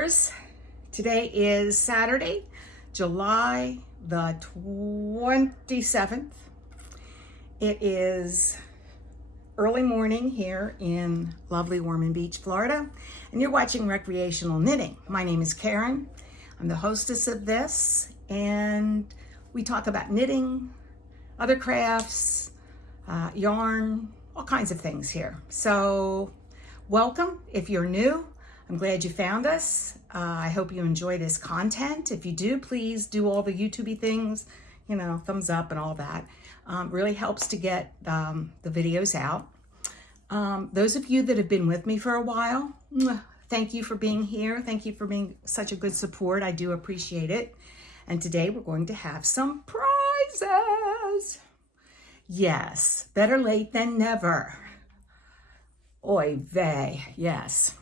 viewers. Today is Saturday, July the 27th. It is early morning here in lovely Ormond Beach, Florida, and you're watching Recreational Knitting. My name is Karen. I'm the hostess of this, and we talk about knitting, other crafts, yarn, all kinds of things here. So welcome if you're new. I'm glad you found us. I hope you enjoy this content. If you do, please do all the YouTube-y things, thumbs up and all that. Really helps to get the videos out. Those of you that have been with me for a while, thank you for being here. Thank you for being such a good support. I do appreciate it. And today we're going to have some prizes. Yes, better late than never. Oy vey, yes.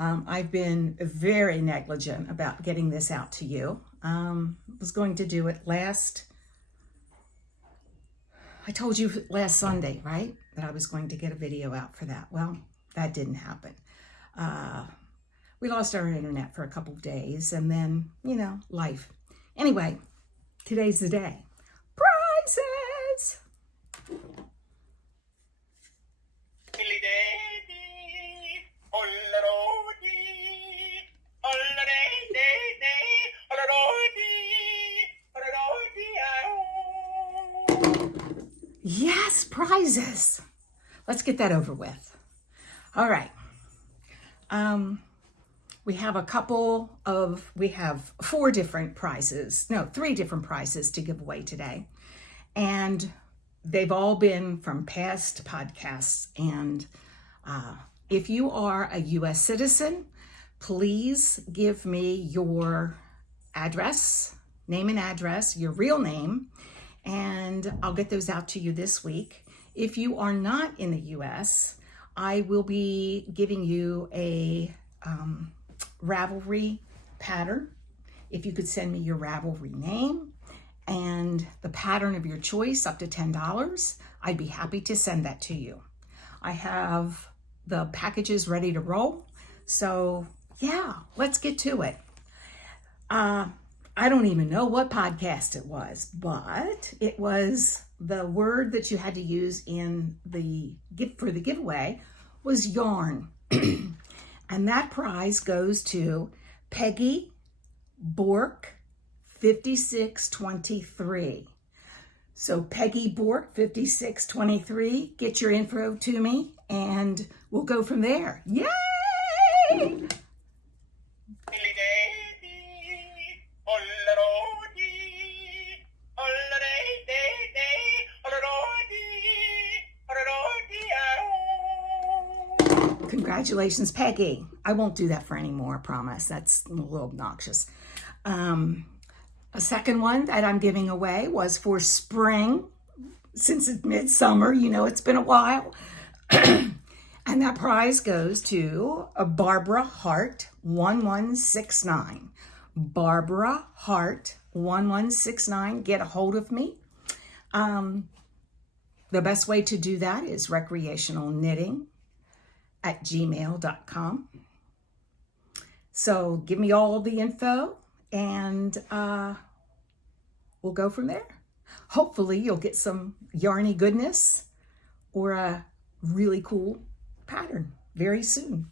I've been very negligent about getting this out to you. Was going to do it I told you last Sunday, right? That I was going to get a video out for that. Well, that didn't happen. We lost our internet for a couple of days and then, life. Anyway, today's the day. Prizes! Yes, prizes. Let's get that over with. All right. We have 4 different prizes. No, 3 different prizes to give away today. And they've all been from past podcasts. And if you are a U.S. citizen, please give me your address, name and address, your real name, and I'll get those out to you this week. If you are not in the U.S., I will be giving you a Ravelry pattern. If you could send me your Ravelry name and the pattern of your choice, up to $10, I'd be happy to send that to you. I have the packages ready to roll. So yeah, let's get to it. I don't even know what podcast it was, but it was the word that you had to use in the for the giveaway was yarn. And that prize goes to Peggy Bork 5623. So Peggy Bork 5623, get your info to me and we'll go from there. Yay! Congratulations, Peggy. I won't do that for any more, I promise. That's a little obnoxious. A second one that I'm giving away was for spring. Since it's midsummer, it's been a while. And that prize goes to Barbara Hart 1169. Barbara Hart 1169. Get a hold of me. The best way to do that is recreationalknitting@gmail.com. So give me all the info and we'll go from there. Hopefully you'll get some yarny goodness or a really cool pattern very soon.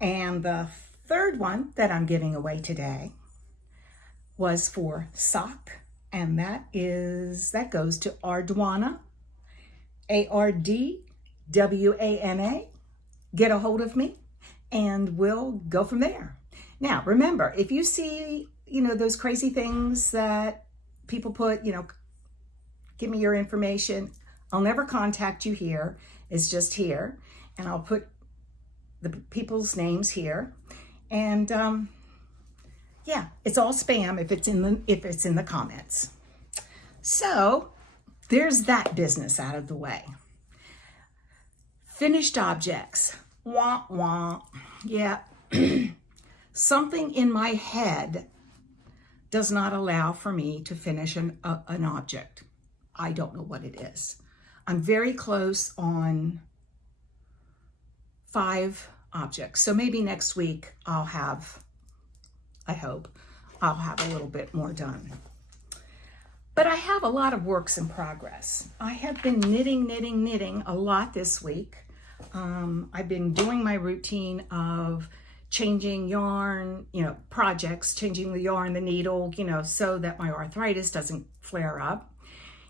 And the third one that I'm giving away today was for sock, and that goes to Ardwana, Ardwana. Get a hold of me and we'll go from there. Now, remember, if you see, those crazy things that people put, give me your information. I'll never contact you here. It's just here. And I'll put the people's names here. And yeah, it's all spam if it's in the comments. So there's that business out of the way. Finished objects. Wah, wah. Yeah. Something in my head does not allow for me to finish an object. I don't know what it is. I'm very close on 5 objects. So maybe next week I hope I'll have a little bit more done. But I have a lot of works in progress. I have been knitting a lot this week. I've been doing my routine of changing yarn, projects, changing the yarn, the needle, so that my arthritis doesn't flare up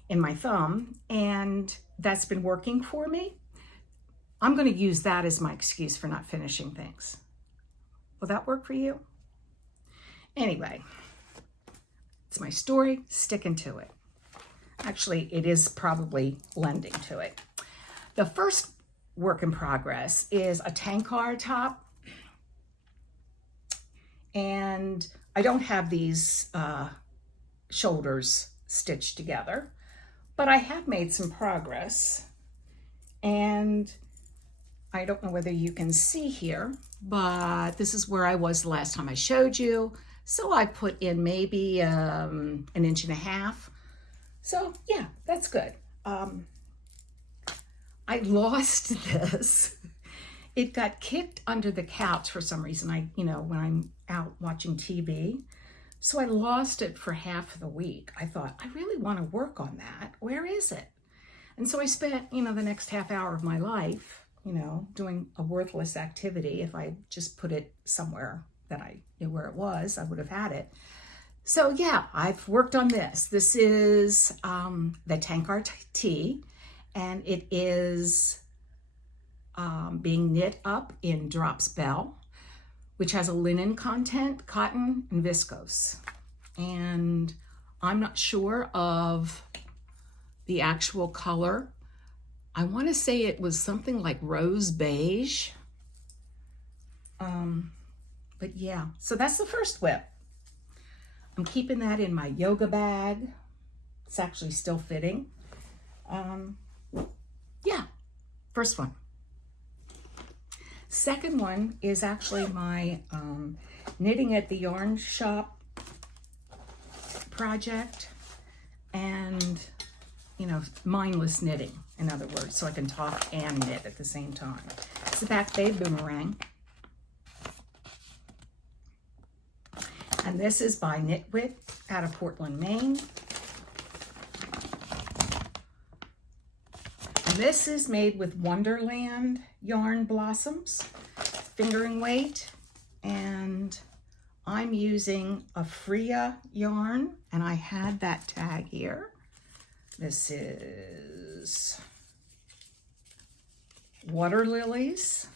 in my thumb. And that's been working for me. I'm going to use that as my excuse for not finishing things. Will that work for you? Anyway, it's my story, sticking to it. Actually, it is probably lending to it. The first work in progress is a tankard top. And I don't have these shoulders stitched together, but I have made some progress. And I don't know whether you can see here, but this is where I was the last time I showed you. So I put in maybe 1.5 inches. So yeah, that's good. I lost this. It got kicked under the couch for some reason. When I'm out watching TV. So I lost it for half of the week. I thought, I really want to work on that. Where is it? And so I spent, the next half hour of my life, doing a worthless activity. If I just put it somewhere that I knew where it was, I would have had it. So yeah, I've worked on this. This is the tankard tee, and it is being knit up in Drops Bell, which has a linen content, cotton, and viscose. And I'm not sure of the actual color. I want to say it was something like rose beige. But yeah, so that's the first WIP. I'm keeping that in my yoga bag. It's actually still fitting. Yeah, first one. Second one is actually my knitting at the yarn shop project, and mindless knitting, in other words, so I can talk and knit at the same time. It's the Back Bay Boomerang. And this is by Knitwit out of Portland, Maine. And this is made with Wonderland yarn blossoms, fingering weight, and I'm using a Freya yarn, and I had that tag here. This is Water Lilies,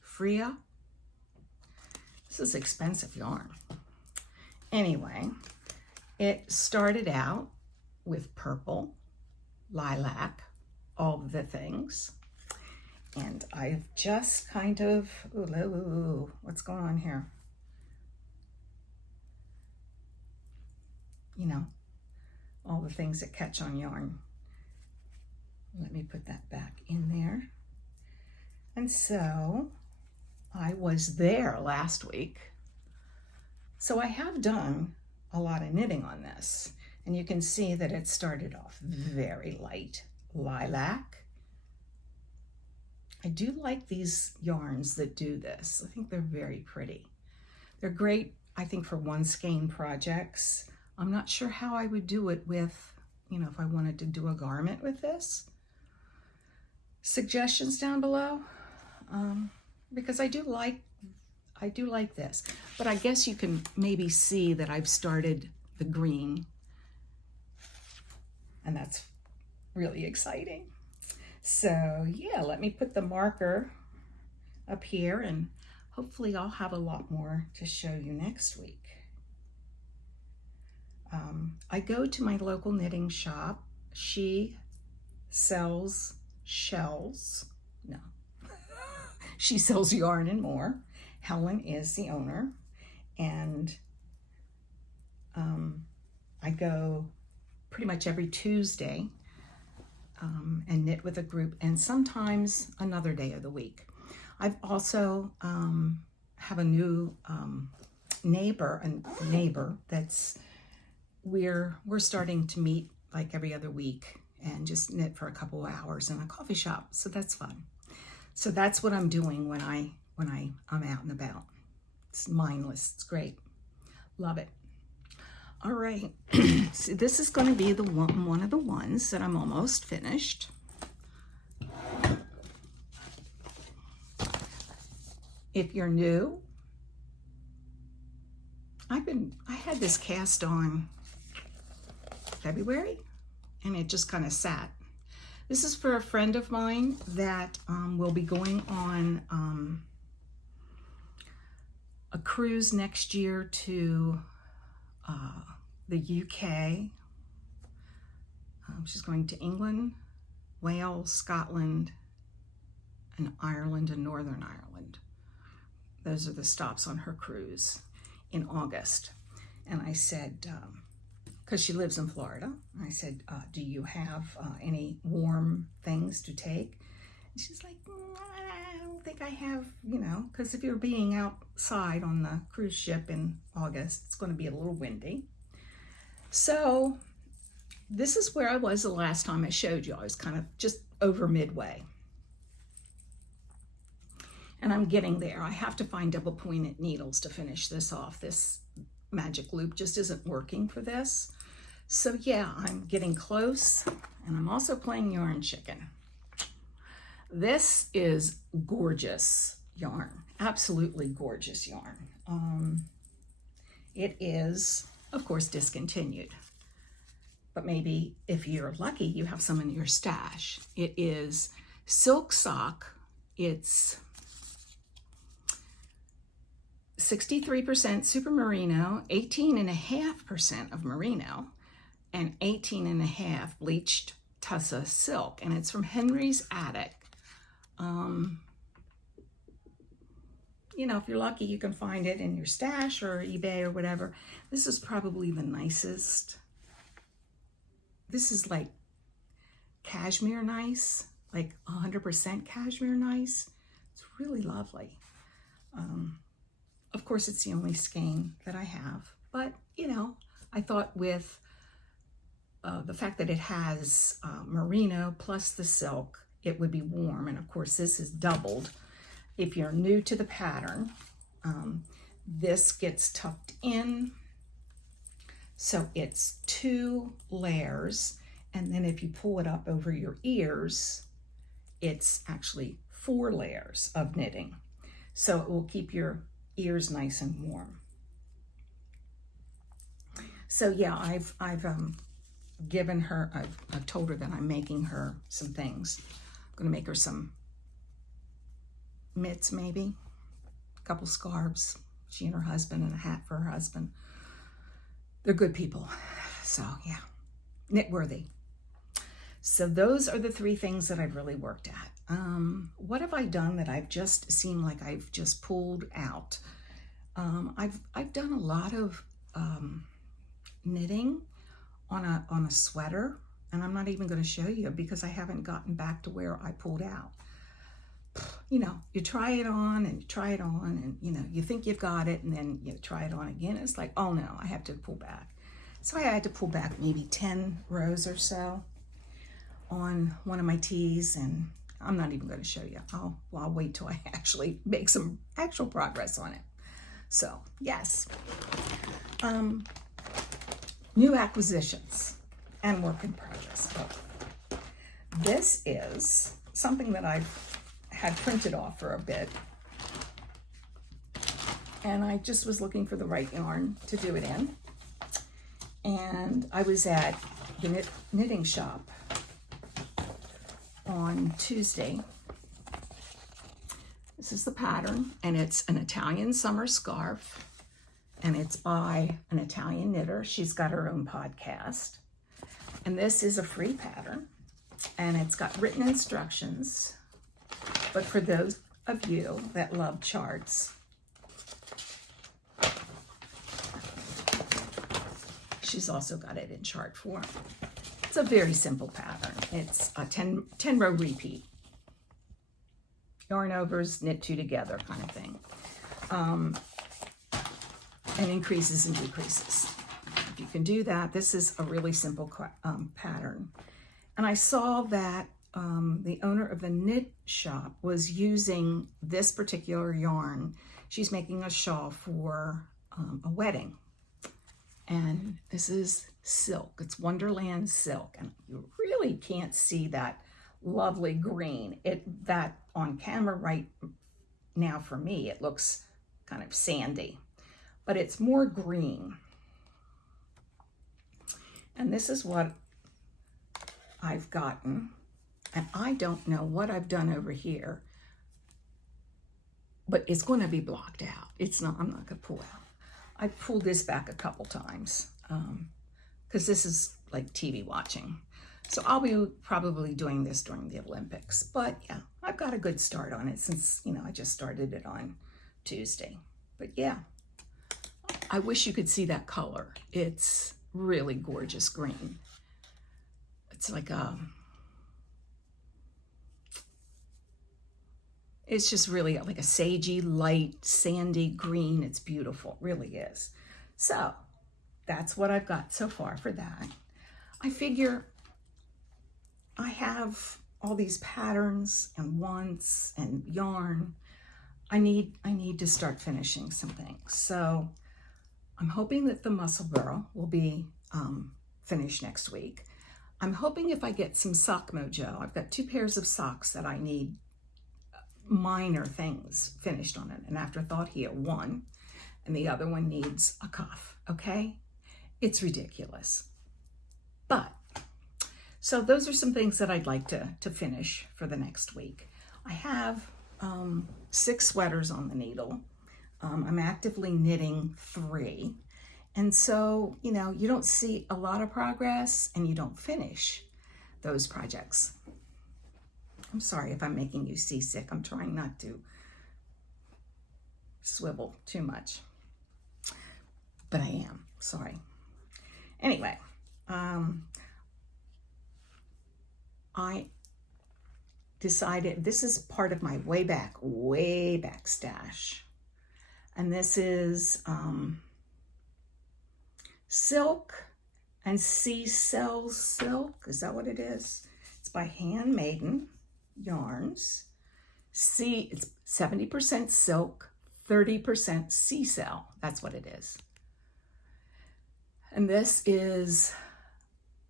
Freya. This is expensive yarn. Anyway, it started out with purple, lilac, all of the things. And I've just kind of, what's going on here? All the things that catch on yarn. Let me put that back in there. And so I was there last week. So I have done a lot of knitting on this. And you can see that it started off very light lilac. I do like these yarns that do this. I think they're very pretty. They're great, I think, for one skein projects. I'm not sure how I would do it with, if I wanted to do a garment with this. Suggestions down below, because I do like this. But I guess you can maybe see that I've started the green, and that's really exciting. So yeah, let me put the marker up here, and hopefully I'll have a lot more to show you next week. I go to my local knitting shop. She sells shells. No, she sells yarn and more. Helen is the owner, and I go pretty much every Tuesday and knit with a group, and sometimes another day of the week. I've also have a new neighbor that's we're starting to meet like every other week and just knit for a couple of hours in a coffee shop. So that's fun. So that's what I'm doing when I'm out and about. It's mindless. It's great. Love it. All right. So this is going to be one of the ones that I'm almost finished. If you're new, I had this cast on February, and it just kind of sat. This is for a friend of mine that will be going on a cruise next year to the UK. She's going to England, Wales, Scotland, and Ireland and Northern Ireland. Those are the stops on her cruise in August. And I said, because she lives in Florida, I said, do you have any warm things to take? And she's like, I don't think I have, because if you're being outside on the cruise ship in August, it's going to be a little windy. So this is where I was the last time I showed you. I was kind of just over midway. And I'm getting there. I have to find double pointed needles to finish this off. This magic loop just isn't working for this. So yeah, I'm getting close, and I'm also playing yarn chicken. This is gorgeous yarn, absolutely gorgeous yarn. It is, of course, discontinued, but maybe if you're lucky, you have some in your stash. It is Silk Sock. It's 63% super merino, 18.5% of merino, and 18.5 bleached tussa silk. And it's from Henry's Attic. If you're lucky, you can find it in your stash or eBay or whatever. This is probably the nicest. This is like cashmere nice, like 100% cashmere nice. It's really lovely. Of course, it's the only skein that I have, but I thought with the fact that it has merino plus the silk, it would be warm. And of course, this is doubled. If you're new to the pattern, this gets tucked in. So it's 2 layers. And then if you pull it up over your ears, it's actually 4 layers of knitting. So it will keep your ears nice and warm. So yeah, I've given her, I've told her that I'm making her some things. I'm gonna make her some mitts, maybe a couple scarves, she and her husband, and a hat for her husband. They're good people, so yeah, knit worthy. So those are the 3 things that I've really worked at. What have I done that I've just seemed like I've just pulled out? I've done a lot of knitting on a sweater, and I'm not even going to show you because I haven't gotten back to where I pulled out. You try it on and you try it on, and you think you've got it, and then you try it on again. It's like, oh no, I have to pull back. So I had to pull back maybe 10 rows or so on one of my tees, and I'm not even going to show you. I'll wait till I actually make some actual progress on it. So yes, new acquisitions and work in progress. Oh. This is something that I've had printed off for a bit, and I just was looking for the right yarn to do it in, and I was at the knitting shop on Tuesday. This is the pattern, and it's an Italian summer scarf, and it's by an Italian knitter. She's got her own podcast, and this is a free pattern, and it's got written instructions. But for those of you that love charts, she's also got it in chart form. It's a very simple pattern. It's a 10 row repeat. Yarn overs, knit 2 together kind of thing. And increases and decreases. If you can do that, this is a really simple pattern. And I saw that the owner of the knit shop was using this particular yarn. She's making a shawl for a wedding. And this is silk. It's Wonderland Silk. And you really can't see that lovely green. That on camera right now for me, it looks kind of sandy, but it's more green. And this is what I've gotten. And I don't know what I've done over here, but it's going to be blocked out. I'm not going to pull out. I pulled this back a couple times because this is like TV watching. So I'll be probably doing this during the Olympics. But yeah, I've got a good start on it since, I just started it on Tuesday. But yeah, I wish you could see that color. It's really gorgeous green. It's like it's just really like a sagey, light, sandy green. It's beautiful, it really is. So that's what I've got so far for that. I figure I have all these patterns and wants and yarn. I need to start finishing some things. So I'm hoping that the Muscle Girl will be finished next week. I'm hoping if I get some Sock Mojo, I've got 2 pairs of socks that I need minor things finished on it. An afterthought here, one, and the other one needs a cuff, okay? It's ridiculous. But, so those are some things that I'd like to finish for the next week. I have 6 sweaters on the needle. I'm actively knitting 3. And so, you don't see a lot of progress and you don't finish those projects. I'm sorry if I'm making you seasick. I'm trying not to swivel too much, but I am, sorry. Anyway, I decided this is part of my way back stash. And this is silk and sea cell silk. Is that what it is? It's by Handmaiden Yarns. It's 70% silk, 30% sea cell. That's what it is. And this is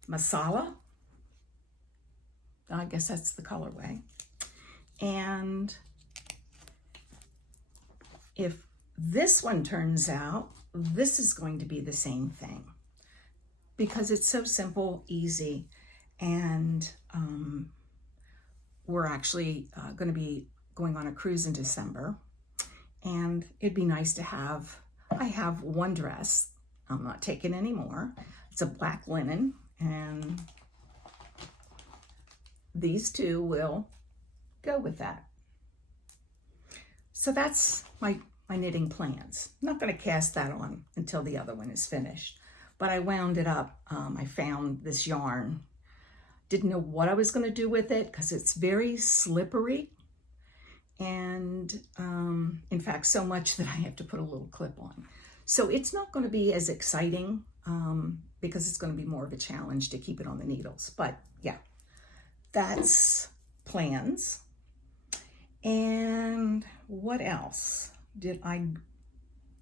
Masala. I guess that's the colorway. And if this one turns out, this is going to be the same thing because it's so simple, easy, and we're actually going to be going on a cruise in December, and it'd be nice to have, I have one dress, I'm not taking any more. It's a black linen, and these 2 will go with that. So that's my knitting plans. I'm not going to cast that on until the other one is finished, but I wound it up. I found this yarn. Didn't know what I was going to do with it because it's very slippery, and in fact so much that I have to put a little clip on. So it's not going to be as exciting because it's going to be more of a challenge to keep it on the needles. But yeah, that's plans. And what else did I,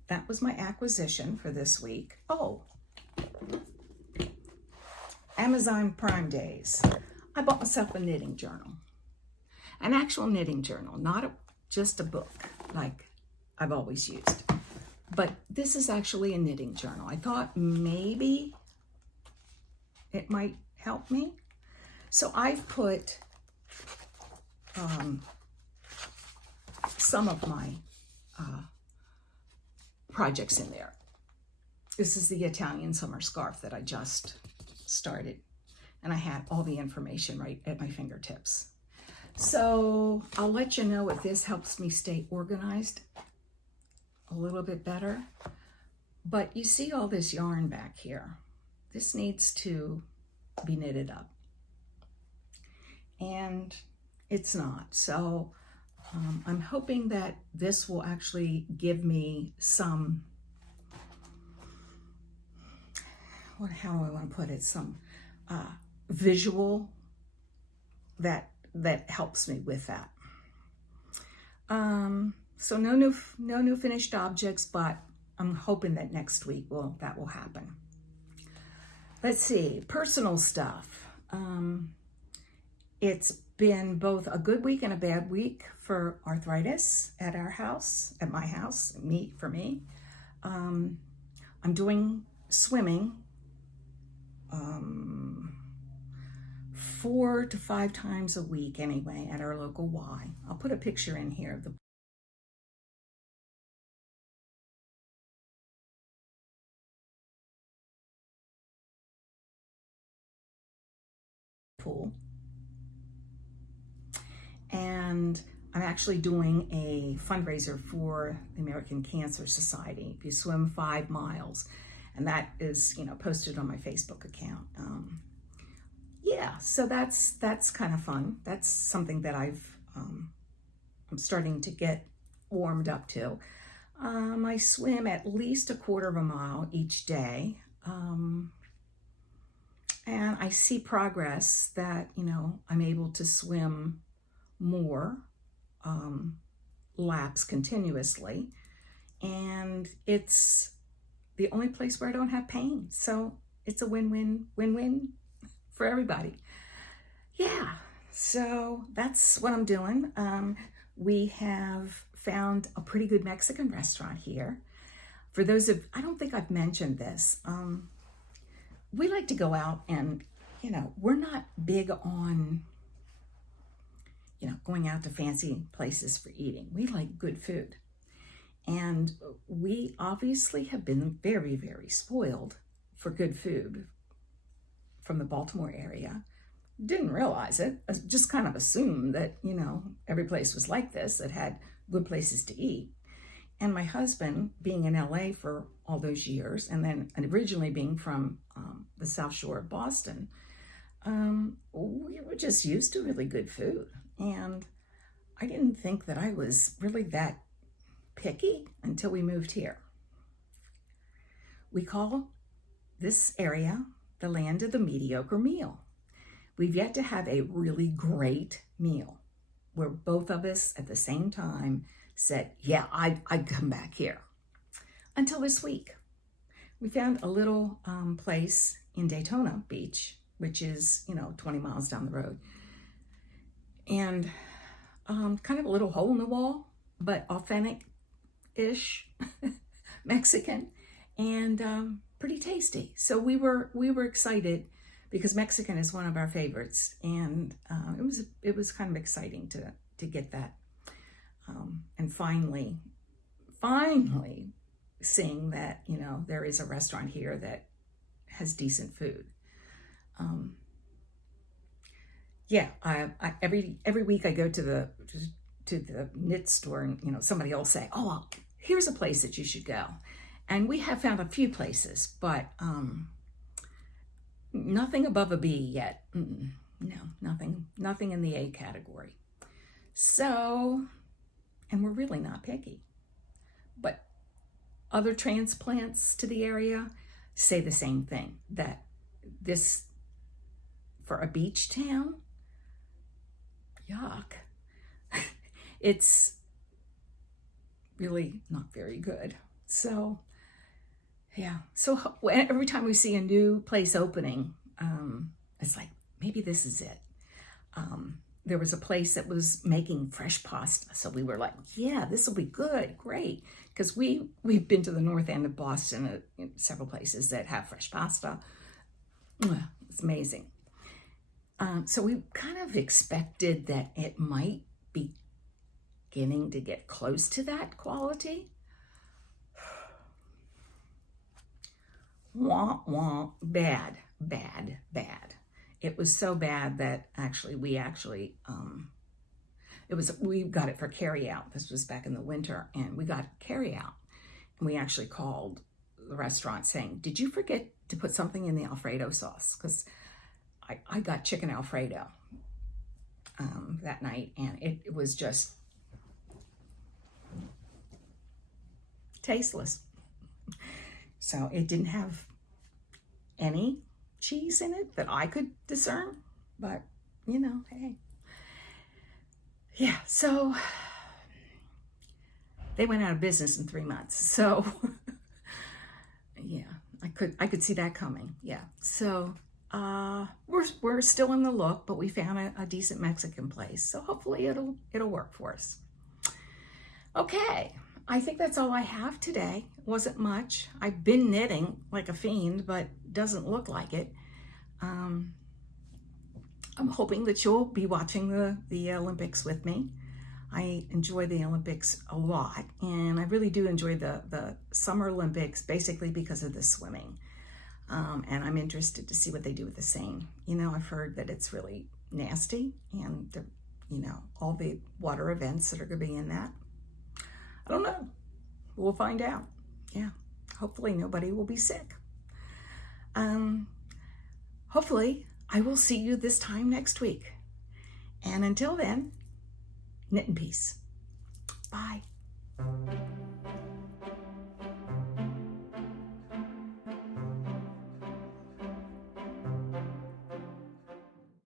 that was my acquisition for this week. Oh, Amazon Prime Days. I bought myself a knitting journal, an actual knitting journal, not just a book like I've always used, but this is actually a knitting journal. I thought maybe it might help me. So I've put some of my projects in there. This is the Italian summer scarf that I just started, and I had all the information right at my fingertips. So I'll let you know if this helps me stay organized a little bit better. But you see all this yarn back here. This needs to be knitted up, and it's not. So I'm hoping that this will actually give me some, how do I want to put it, some visual that helps me with that. So no new finished objects, but I'm hoping that next week that will happen. Let's see, personal stuff. It's been both a good week and a bad week for arthritis at our house, at my house, for me. I'm doing swimming 4 to 5 times a week anyway at our local Y. I'll put a picture in here of the pool. And I'm actually doing a fundraiser for the American Cancer Society. If you swim 5 miles, and that is, posted on my Facebook account. Yeah, so that's kind of fun. That's something that I'm starting to get warmed up to. I swim at least a quarter of a mile each day. And I see progress that, I'm able to swim more laps continuously. And it's the only place where I don't have pain. So it's a win-win for everybody. Yeah, so that's what I'm doing. We have found a pretty good Mexican restaurant here. For those I don't think I've mentioned this. We like to go out and, we're not big on, going out to fancy places for eating. We like good food. And we obviously have been very, very spoiled for good food from the Baltimore area. Didn't realize it. I just kind of assumed that, every place was like this, that had good places to eat. And my husband, being in LA for all those years, and then originally being from the South Shore of Boston, we were just used to really good food. And I didn't think that I was really that picky until we moved here. We call this area the land of the mediocre meal. We've yet to have a really great meal where both of us at the same time said, yeah, I'd come back here. Until this week. We found a little place in Daytona Beach, which is, 20 miles down the road. And kind of a little hole in the wall, but authentic-ish Mexican, and pretty tasty. So we were excited because Mexican is one of our favorites, and it was kind of exciting to get that. And finally seeing that, there is a restaurant here that has decent food. Every week I go to the knit store, and, somebody will say, oh, well, here's a place that you should go. And we have found a few places, but nothing above a B yet. No, nothing in the A category. So, and we're really not picky. But other transplants to the area say the same thing, that this, for a beach town, yuck. It's really not very good. So, yeah. So every time we see a new place opening, it's like, maybe this is it. There was a place that was making fresh pasta. So we were like, yeah, this will be good, great. Because we've been to the north end of Boston, several places that have fresh pasta. It's amazing. So we kind of expected that it might be beginning to get close to that quality. Wah, wah, bad. It was so bad that we got it for carry out. This was back in the winter, and we got carry out. And we actually called the restaurant saying, did you forget to put something in the Alfredo sauce? Because I got chicken Alfredo that night, and it was just tasteless. So it didn't have any cheese in it that I could discern, but hey, Yeah, so they went out of business in 3 months. So yeah, I could see that coming. Yeah. So we're still in the look, but we found a decent Mexican place. So hopefully it'll work for us. Okay, I think that's all I have today. It wasn't much. I've been knitting like a fiend, but doesn't look like it. I'm hoping that you'll be watching the Olympics with me. I enjoy the Olympics a lot, and I really do enjoy the Summer Olympics basically because of the swimming. And I'm interested to see what they do with the seine. You know, I've heard that it's really nasty, and you know, all the water events that are going to be in that. I don't know. We'll find out. Yeah. Hopefully nobody will be sick. Hopefully I will see you this time next week. And until then, knit in peace. Bye.